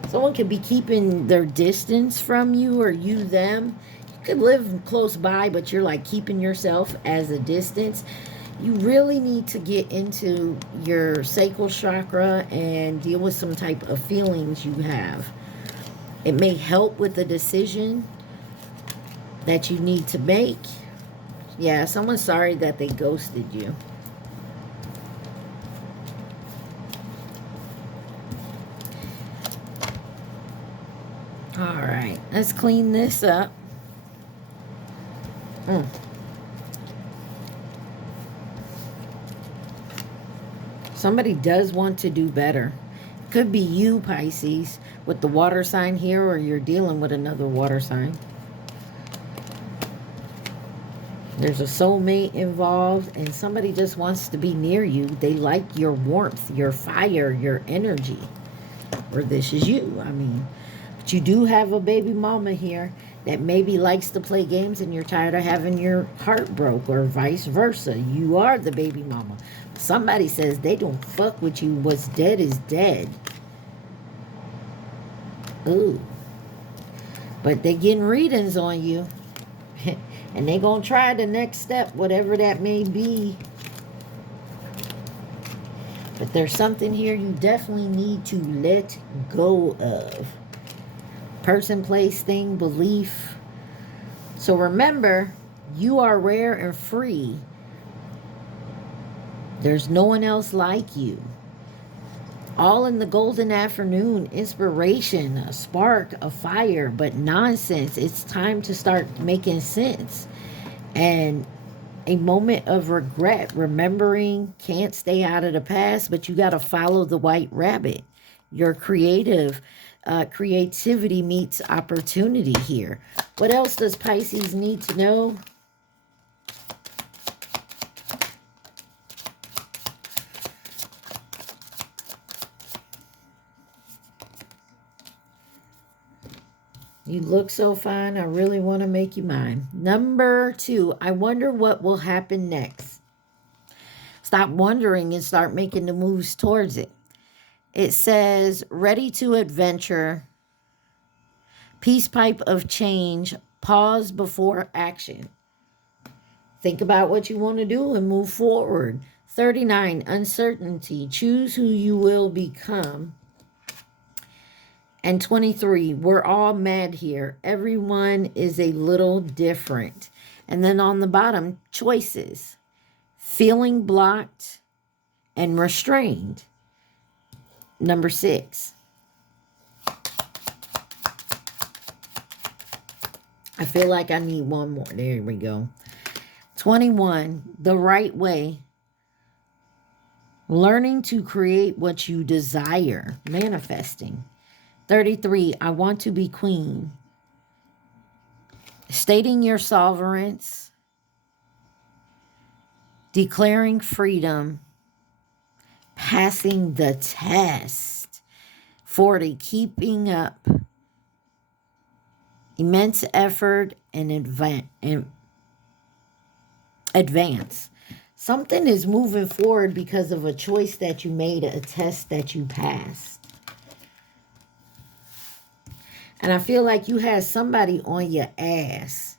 Someone could be keeping their distance from you, or you them. You could live close by, but you're like keeping yourself as a distance. You really need to get into your sacral chakra and deal with some type of feelings you have. It may help with the decision that you need to make. Yeah, someone's sorry that they ghosted you. All right, let's clean this up. Somebody does want to do better. Could be you, Pisces, with the water sign here, or you're dealing with another water sign. There's a soulmate involved, and somebody just wants to be near you. They like your warmth, your fire, your energy. Or this is you, I mean. But you do have a baby mama here that maybe likes to play games, and you're tired of having your heart broke, or vice versa. You are the baby mama. Somebody says they don't fuck with you. What's dead is dead. Ooh. But they getting readings on you. And they gonna try the next step, whatever that may be. But There's something here you definitely need to let go of. Person, place, thing, belief. So remember, you are rare and free. There's no one else like you. All in the golden afternoon, inspiration, a spark, a fire, but nonsense. It's time to start making sense. And a moment of regret, remembering, can't stay out of the past, but you got to follow the white rabbit. Your creativity meets opportunity here. What else does Pisces need to know? You look so fine. I really want to make you mine. Number 2, I wonder what will happen next. Stop wondering and start making the moves towards it. It says, ready to adventure, peace pipe of change, pause before action. Think about what you want to do and move forward. 39, uncertainty, choose who you will become. And 23, we're all mad here. Everyone is a little different. And then on the bottom, choices, feeling blocked and restrained. Number 6. I feel like I need one more. There we go. 21, the right way. Learning to create what you desire, manifesting. 33, I want to be queen. Stating your sovereigns, declaring freedom, passing the test. 40, keeping up. Immense effort and advance. Something is moving forward because of a choice that you made, a test that you passed. And I feel like you had somebody on your ass.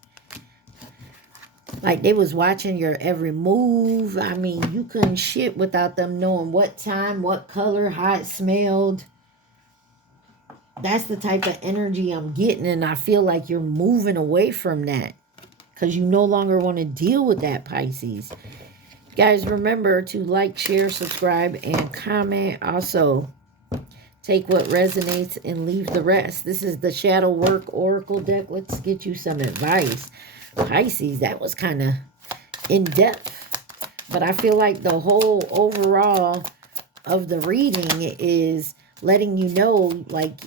Like they was watching your every move. I mean, you couldn't shit without them knowing what time, what color, how it smelled. That's the type of energy I'm getting. And I feel like you're moving away from that. Because you no longer want to deal with that, Pisces. Guys, remember to like, share, subscribe, and comment. Also, take what resonates and leave the rest. This is the Shadow Work Oracle deck. Let's get you some advice. Pisces, that was kind of in-depth. But I feel like the whole overall of the reading is letting you know, like,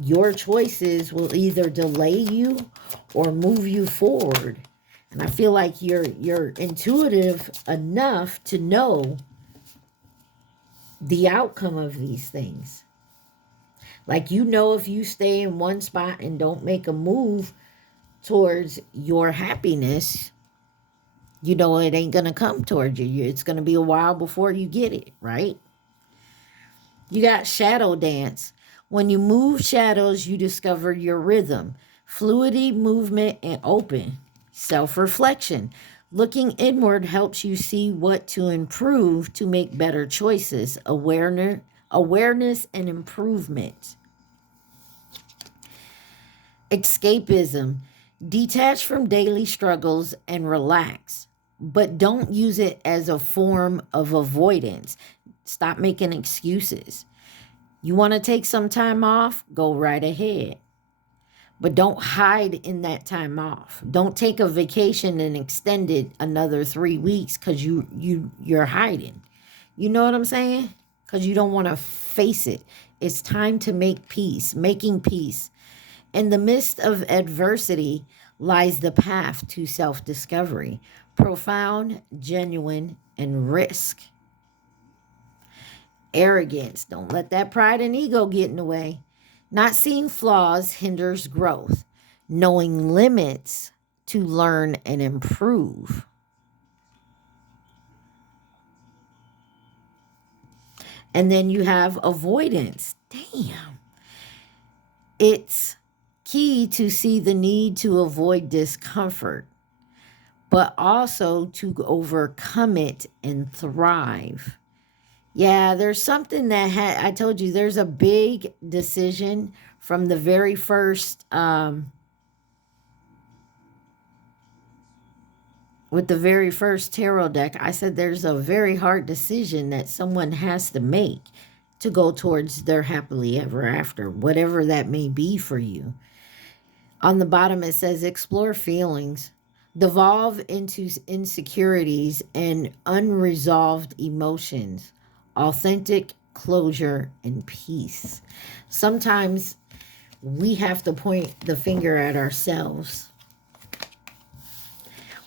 your choices will either delay you or move you forward. And I feel like you're intuitive enough to know the outcome of these things. Like, you know, if you stay in one spot and don't make a move towards your happiness, you know it ain't going to come towards you. It's going to be a while before you get it, right? You got shadow dance. When you move shadows, you discover your rhythm, fluidity, movement, and open. Self-reflection. Looking inward helps you see what to improve to make better choices. Awareness and improvement. Escapism. Detach from daily struggles and relax, but don't use it as a form of avoidance. Stop making excuses. You want to take some time off? Go right ahead. But don't hide in that time off. Don't take a vacation and extend it another 3 weeks because you're hiding. You know what I'm saying? Because you don't want to face it. It's time to make peace, making peace. In the midst of adversity lies the path to self-discovery, profound, genuine, and risk. Arrogance. Don't let that pride and ego get in the way. Not seeing flaws hinders growth. Knowing limits to learn and improve. And then you have avoidance. Damn. It's key to see the need to avoid discomfort, but also to overcome it and thrive. Yeah, there's something that I told you there's a big decision from the very first with the very first tarot deck. I said there's a very hard decision that someone has to make to go towards their happily ever after, whatever that may be for you. On the bottom, it says explore feelings, devolve into insecurities and unresolved emotions, authentic closure and peace. Sometimes we have to point the finger at ourselves,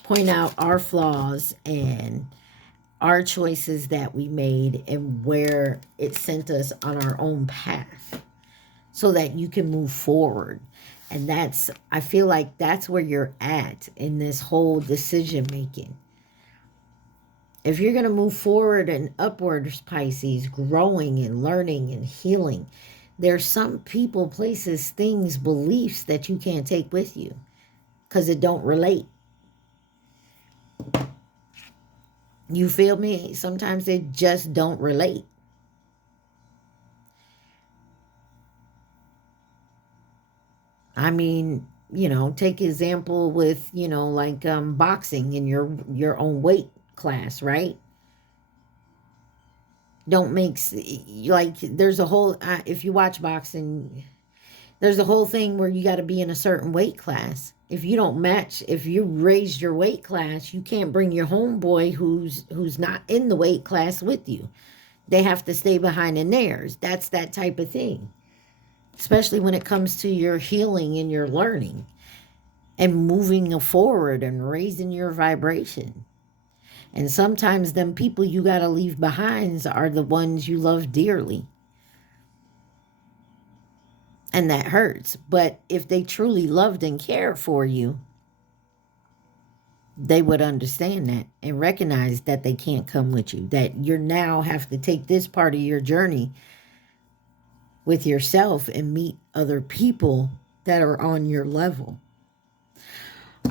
point out our flaws and our choices that we made and where it sent us on our own path so that you can move forward. And I feel like that's where you're at in this whole decision making. If you're going to move forward and upwards, Pisces, growing and learning and healing, there's some people, places, things, beliefs that you can't take with you because it don't relate. You feel me? Sometimes they just don't relate. I mean, take example with, like boxing in your own weight class, right? Don't make like there's a whole if you watch boxing, there's a whole thing where you got to be in a certain weight class. If you don't match, if you raised your weight class, you can't bring your homeboy who's not in the weight class with you. They have to stay behind in theirs. That's that type of thing. Especially when it comes to your healing and your learning and moving forward and raising your vibration. And sometimes them people you got to leave behind are the ones you love dearly. And that hurts. But if they truly loved and cared for you, they would understand that and recognize that they can't come with you. That you now have to take this part of your journey with yourself and meet other people that are on your level.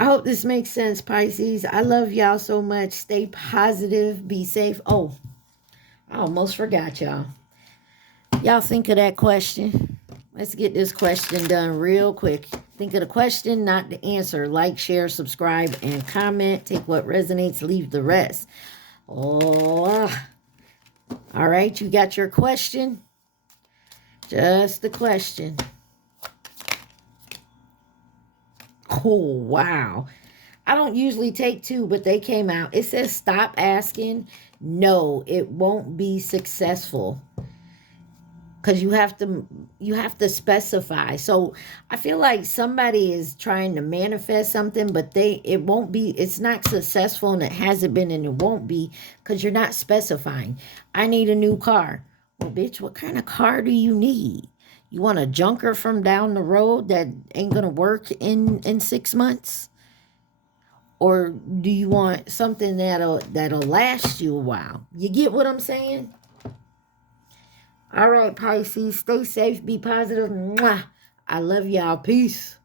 I hope this makes sense, Pisces. I love y'all so much. Stay positive. Be safe. Oh, I almost forgot y'all. Y'all think of that question. Let's get this question done real quick. Think of the question, not the answer. Like, share, subscribe, and comment. Take what resonates, leave the rest. Oh, all right. You got your question? Just the question. Oh, wow. I don't usually take two, but they came out. It says stop asking. No, it won't be successful. Because you have to specify. So I feel like somebody is trying to manifest something, but it's not successful, and it hasn't been, and it won't be because you're not specifying. I need a new car. Well, bitch, what kind of car do you need? You want a junker from down the road that ain't gonna work in 6 months? Or do you want something that'll last you a while? You get what I'm saying? All right, Pisces, stay safe, be positive. Mwah. I love y'all. Peace.